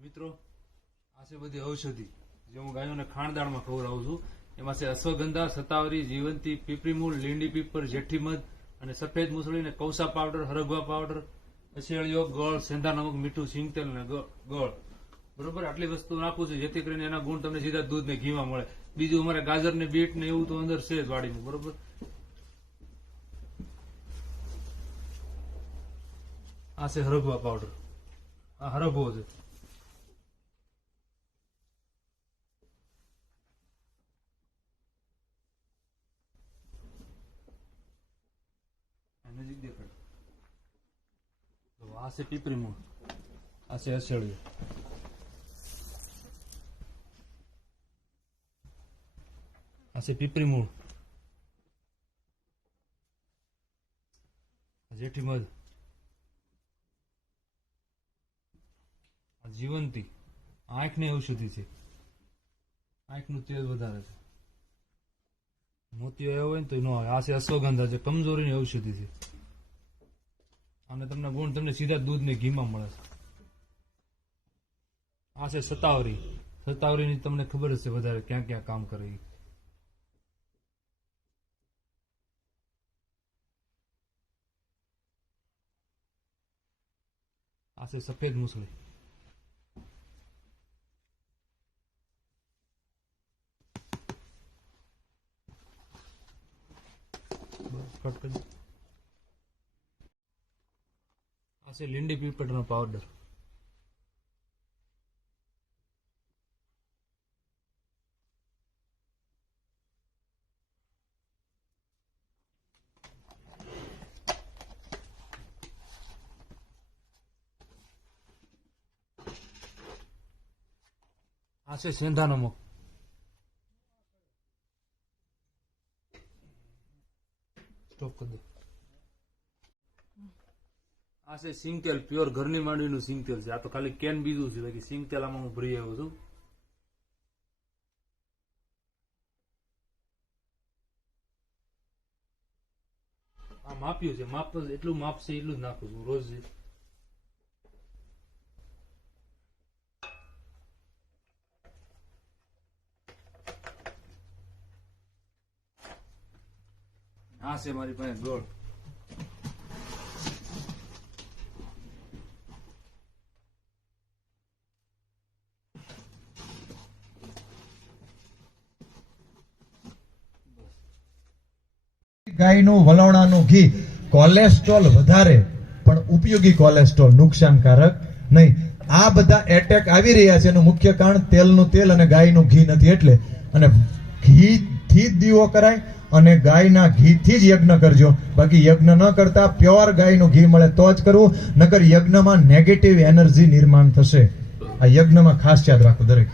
મિત્રો, આ છે બધી ઔષધિ, જે હું ગાયોને ખાણદાણમાં ખવડાવું છું. એમાં છે અશ્વગંધા, સતાવરી, જીવંતી પીપરીમૂળ લીંડી પીપર જેઠીમધ અને સફેદ મુસળી ને કૌસા પાવડર, હરગવા પાવડર અશેળિયો ગળ, સેંધા નમક મીઠું સિંગતેલ અને ગળ. બરોબર? આટલી વસ્તુ નાખું છું જેથી કરીને એના ગુણ તમને સીધા દૂધ ને ઘીમાં મળે. બીજું અમારે ગાજર ને બીટ ને એવું તો અંદર છે જ વાડીનું બરોબર? આ છે હરગવા પાવડર. આ હરગવો છે આ નજીક દેખાડ તો આ છે પીપરી મૂળ આ છે અસેળિયું આ છે પીપરી મૂળ જેઠી મધ. જીવંતી. આંખની ઔષધિ છે. આંખનું તેજ વધારે છે. મોતિયો આવ્યો હોય ને તો ન આવે આ છે અશ્વગંધા છે કમજોરીની ઔષધિ છે. અને તમને ગુણ તમને સીધા દૂધ ને ઘીમાં મળે આ છે સતાવરી. સતાવરીની તમને ખબર છે વધારે ક્યાં ક્યાં કામ કરે આ છે સફેદ મૂસળી. કટ કરી દો. આ છે લીંડી પીપળનો પાવડર આ છે સેંધા નમક સ્ટોપ કરી દો છે સિંગતેલ પ્યોર ઘરની માંડવીનું સિંગતેલ છે. આ તો ખાલી કેન બીજું છે, બાકી સિંગતેલ આમાં હું ભરી આવ્યો છું. આ માપ્યું છે, માપ એટલું માપ છે, એટલું જ નાખું છું, રોજ. આ છે મારી પાસે ગોળ. ગાયનું, વલોણાનું ઘી. કોલેસ્ટ્રોલ વધારે, પણ ઉપયોગી કોલેસ્ટ્રોલ નુકસાનકારક નહીં. આ બધા એટેક આવી રહ્યા છે. એનું મુખ્ય કારણ તેલનું તેલ અને ગાયનું ઘી નથી એટલે. અને ઘી થી જ દીવો કરાય અને ગાયના ઘીથી જ યજ્ઞ કરજો. બાકી યજ્ઞ ન કરતા પ્યોર ગાયનું ઘી મળે તો જ કરવું. નકર યજ્ઞમાં નેગેટિવ એનર્જી નિર્માણ થશે. આ યજ્ઞમાં ખાસ યાદ રાખો દરેક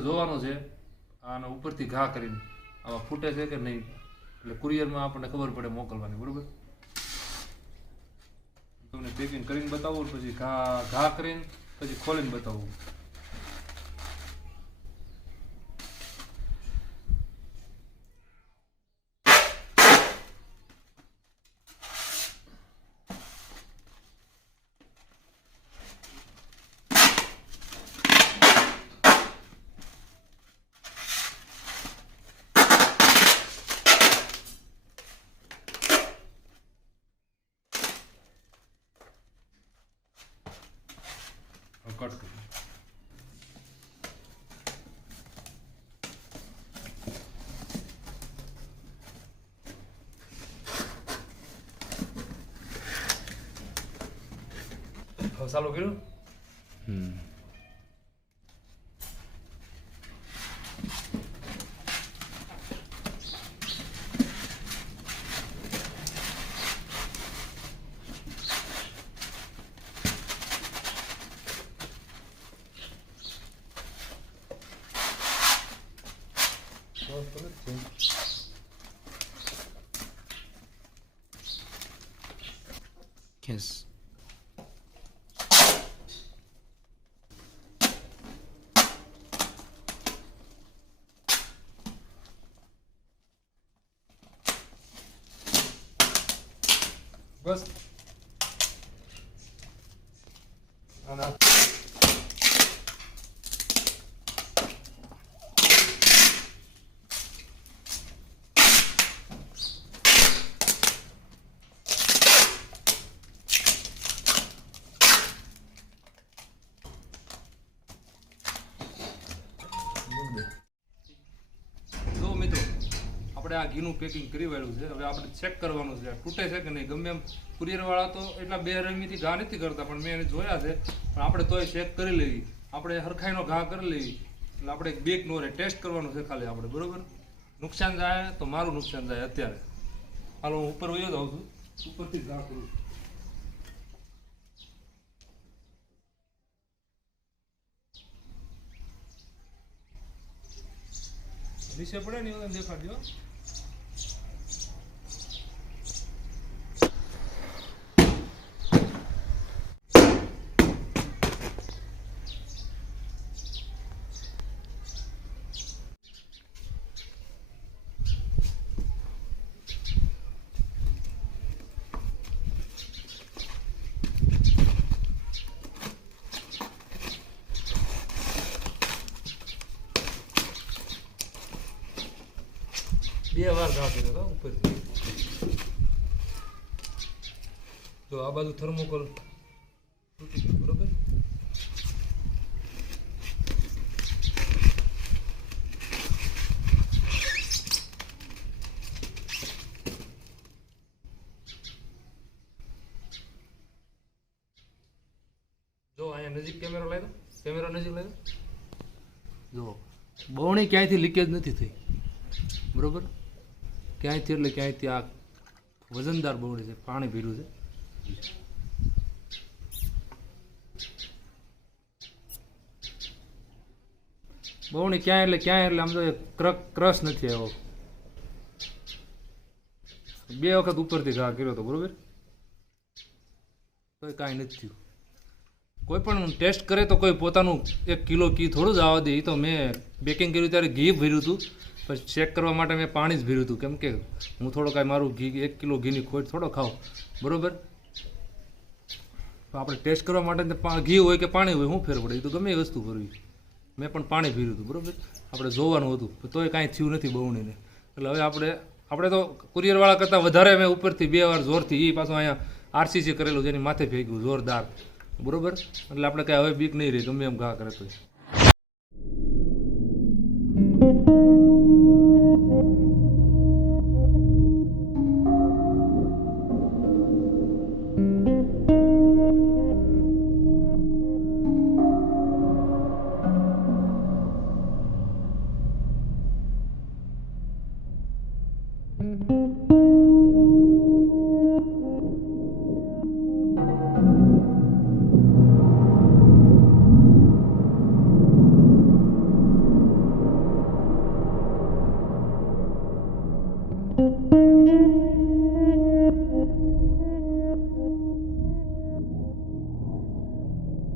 આપણે જોવાનું છે, આને ઉપરથી ઘા કરીને આમાં ફૂટે છે કે નહીં, એટલે કુરિયરમાં આપણને ખબર પડે મોકલવાની, બરોબર? તમને પેકિંગ કરીને બતાવું, પછી ઘા ઘા કરીને પછી ખોલીને બતાવું હવે કટ કરું હવે ચાલુ કર્યું Yes. Gosto. આપણે આ ઘીનું પેકિંગ કરી વાળ્યું છે. હવે આપણે ચેક કરવાનું છે. તૂટે છે કે નહીં? ગમે એમ કુરિયરવાળા તો એટલા બે રમીથી ઘા નથી કરતા, પણ મેં એને જોયા છે. પણ આપણે તોય ચેક કરી લેવી. આપણે હરખાઈનો ઘા કરી લેવી. એટલે આપણે બેક નો રહે ટેસ્ટ કરવાનું છે ખાલી આપણે, બરાબર? નુકસાન જાય તો મારું નુકસાન જાય અત્યારે. હાલો, હું ઉપર વયો જાઉં છું. ઉપરથી ઘા કરું. નીચે પડે ને દેખાડજો. બે વાર ઘા હતો ઉપરથી જો આ બાજુ થર્મોકોલ તૂટી બરોબર? જો અહીંયા નજીક કેમેરો લાવ્યો કેમેરો નજીક લાવ્યો જો, બહુણી ક્યાંયથી લીકેજ નથી થઈ. બરોબર? ક્યાંયથી એટલે ક્યાંયથી આ વજનદાર બહુણી છે, પાણી ભીરું છે. બહુણી ક્યાંય એટલે ક્યાંય એટલે આમ તો ક્રક ક્ર ક્રશ નથી આવ્યો બે વખત ઉપરથી ઘા કર્યો હતો, બરોબર? તો કાંઈ નથી થયું. કોઈ પણ ટેસ્ટ કરે તો કોઈ પોતાનું એક કિલો ઘી થોડું જ આવવા દે તો મેં બેકિંગ કર્યું ત્યારે ઘી ભર્યું હતું. પછી ચેક કરવા માટે મેં પાણી જ ભર્યું હતું. કેમ કે હું થોડો કાંઈ મારું ઘી, એક કિલો ઘીની ખોટ થોડો ખાઉં. બરોબર? આપણે ટેસ્ટ કરવા માટે ઘી હોય કે પાણી હોય શું ફેર પડે એ તો ગમે એ વસ્તુ કરવી મેં પણ પાણી ભર્યું હતું, બરોબર? આપણે જોવાનું હતું તોય કાંઈ થયું નથી બહુણીને. એટલે હવે આપણે આપણે તો કુરિયરવાળા કરતાં વધારે મેં ઉપરથી બે વાર જોરથી એ પાછું અહીંયા આરસીસી કરેલું જેની માથે ભેગ્યું જોરદાર. બરોબર? એટલે આપણે કાંઈ હવે બીક નહીં રહી, ગમે એમ ઘા કરે તો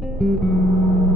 Mm-hmm.